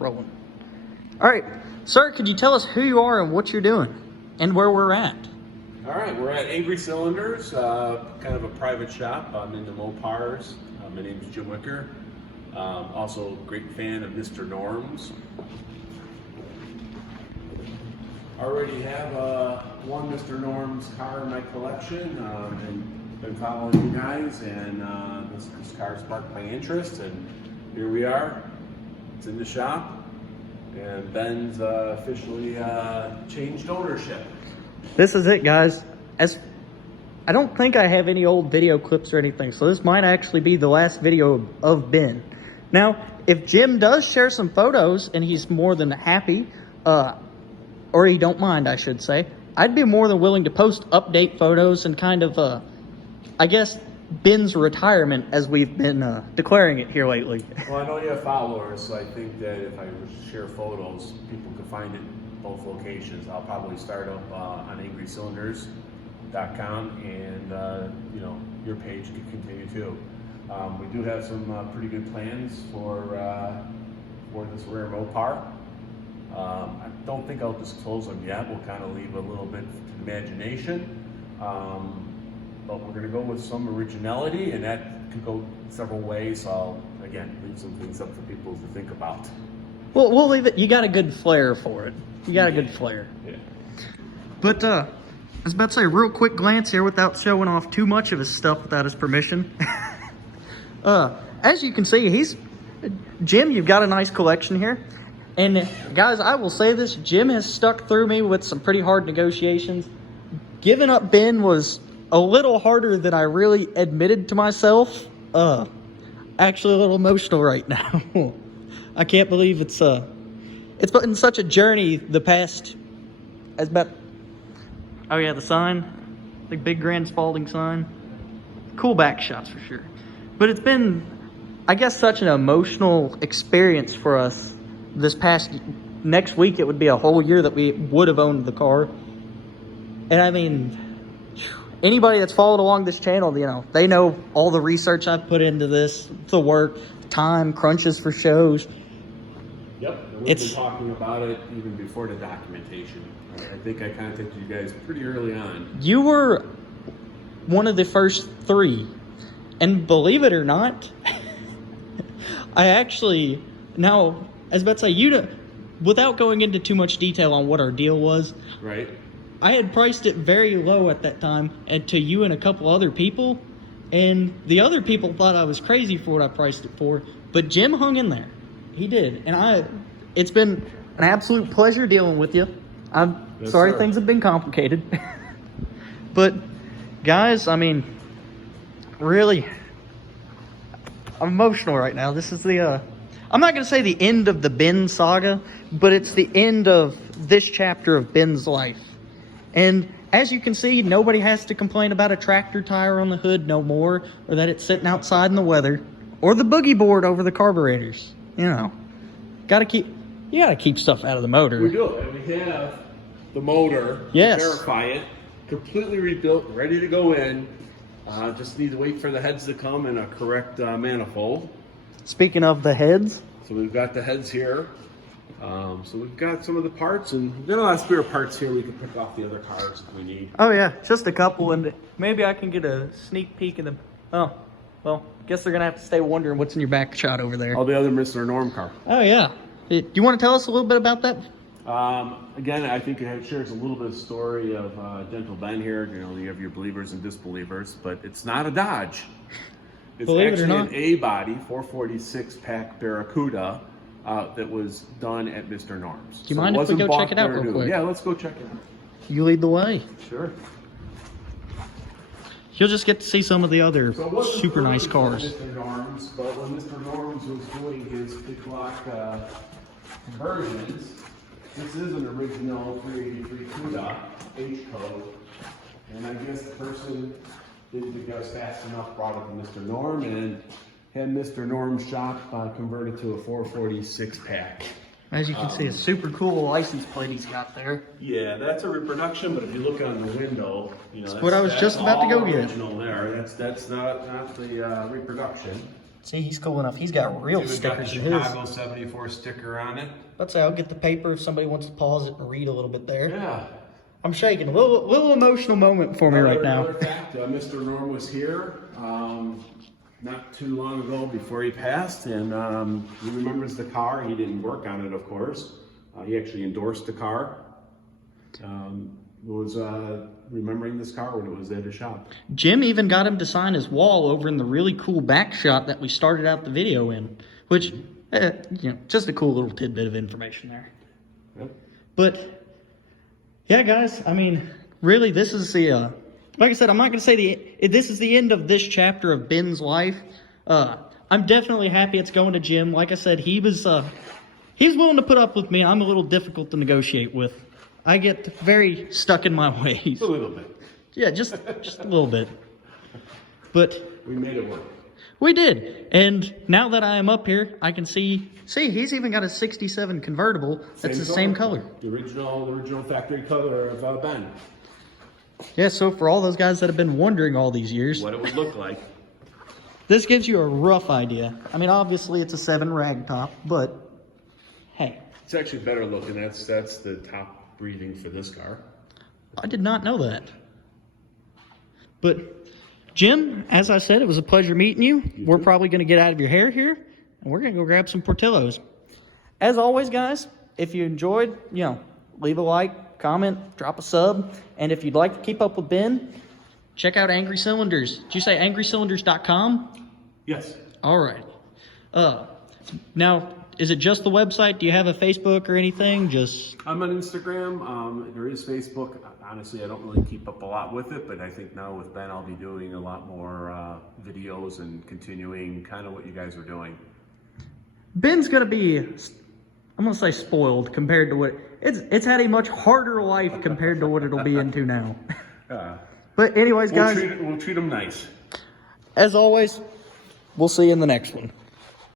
rolling. All right, sir, could you tell us who you are and what you're doing and where we're at? All right, we're at Angry Cylinders, kind of a private shop. I'm into Mopars. My name is Jim Wicker. Also a great fan of Mr. Norm's. Already have one Mr. Norm's car in my collection, and been following you guys, and this car sparked my interest, and here we are. It's in the shop, and Ben's officially changed ownership. This is it, guys. I don't think I have any old video clips or anything, so this might actually be the last video of Ben. Now, if Jim does share some photos, and he's more than happy, or he don't mind, I should say, I'd be more than willing to post update photos and kind of, I guess, Ben's retirement, as we've been declaring it here lately. Well, I know you have followers, so I think that if I share photos, people can find it in both locations. I'll probably start up on angrycylinders.com, and you know, your page can continue too. We do have some pretty good plans for this rare Mopar. I don't think I'll disclose them yet. We'll kind of leave a little bit to the imagination. But we're going to go with some originality, and that could go several ways. So I'll, again, leave some things up for people to think about. Well, we'll leave it. You got a good flair for it. You got a good flair. Yeah. But I was about to say a real quick glance here without showing off too much of his stuff without his permission. As you can see, Jim, you've got a nice collection here. And guys, I will say this, Jim has stuck through me with some pretty hard negotiations. Giving up Ben was a little harder than I really admitted to myself. Actually a little emotional right now. I can't believe it's been such a journey the past, oh yeah, the sign, the big Grand Spalding sign. Cool back shots for sure. But it's been, I guess, such an emotional experience for us this past, next week it would be a whole year that we would have owned the car. And I mean, anybody that's followed along this channel, you know, they know all the research I've put into this, the work, time, crunches for shows. Yep, and we've been talking about it even before the documentation. I think I contacted you guys pretty early on. You were one of the first 3. And believe it or not, I actually, now, I was about to say, without going into too much detail on what our deal was, right? I had priced it very low at that time, and to you and a couple other people, and the other people thought I was crazy for what I priced it for, but Jim hung in there. He did, and it's been an absolute pleasure dealing with you. I'm sorry things have been complicated. But, guys, I mean, really, I'm emotional right now. This is the, I'm not going to say the end of the Ben saga, but it's the end of this chapter of Ben's life. And as you can see, nobody has to complain about a tractor tire on the hood no more, or that it's sitting outside in the weather, or the boogie board over the carburetors. You know, you gotta keep stuff out of the motor. We do, and we have the motor. Yes. To verify it, completely rebuilt, ready to go in. Just need to wait for the heads to come and a correct manifold. Speaking of the heads, so we've got the heads here. So we've got some of the parts, and there's a lot of spare parts here. We can pick off the other cars if we need. Oh yeah, just a couple, and maybe I can get a sneak peek of them. Oh, well, guess they're gonna have to stay wondering what's in your back shot over there. Oh, the other Mr. Norm car. Oh yeah. Do you want to tell us a little bit about that? Again, I think it shares a little bit of story of Gentle Ben here. You know, you have your believers and disbelievers, but it's not a Dodge. It's Believe actually it or not, an A-body 446 pack Barracuda that was done at Mr. Norm's. Do you mind if we go check it out real quick? Yeah, let's go check it out. You lead the way. Sure. You'll just get to see some of the other super nice cars. Mr. Norm's, but when Mr. Norm's was doing his big block conversions, this is an original 383 CUDA H code, and I guess the person didn't think I was fast enough, brought it to Mr. Norm, and had Mr. Norm's shop converted to a 446 pack. As you can see, a super cool license plate he's got there. Yeah, that's a reproduction, but if you look on the window, you know, that's what I was just about to go get. Original there. That's not the reproduction. See, he's cool enough. He's got real It's even got the stickers in his. Chicago 74 sticker on it. Let's say I'll get the paper if somebody wants to pause it and read a little bit there. Yeah. I'm shaking. A little emotional moment for me right now. Another fact, Mr. Norm was here not too long ago before he passed, and he remembers the car. He didn't work on it, of course. He actually endorsed the car. Was remembering this car when it was at his shop. Jim even got him to sign his wall over in the really cool back shot that we started out the video in, which, just a cool little tidbit of information there. Yep. But, yeah, guys, I mean, really, this is the, like I said, I'm not going to say this is the end of this chapter of Ben's life. I'm definitely happy it's going to Jim. Like I said, he was willing to put up with me. I'm a little difficult to negotiate with. I get very stuck in my ways. A little bit. Yeah, just a little bit. But We made it work. we did. And now that I am up here, I can see he's even got a 67 convertible that's the same color. The original factory color of Ben. Yeah, so for all those guys that have been wondering all these years, What it would look like. this gives you a rough idea. I mean, obviously it's a 7 rag top, but hey, It's actually better looking. That's the top breathing for this car. I did not know that. But Jim, as I said, it was a pleasure meeting you. We're probably going to get out of your hair here, and we're going to go grab some Portillos. As always, guys, if you enjoyed, leave a like, comment, drop a sub, and if you'd like to keep up with Ben, check out Angry Cylinders. Did you say angrycylinders.com? Yes. All right. Now, is it just the website? Do you have a Facebook or anything? I'm on Instagram. There is Facebook. Honestly, I don't really keep up a lot with it, but I think now with Ben, I'll be doing a lot more videos and continuing kind of what you guys are doing. Ben's going to be, I'm going to say spoiled compared to what, it's had a much harder life compared to what it'll be into now. But anyways, guys. We'll treat them nice. As always, we'll see you in the next one.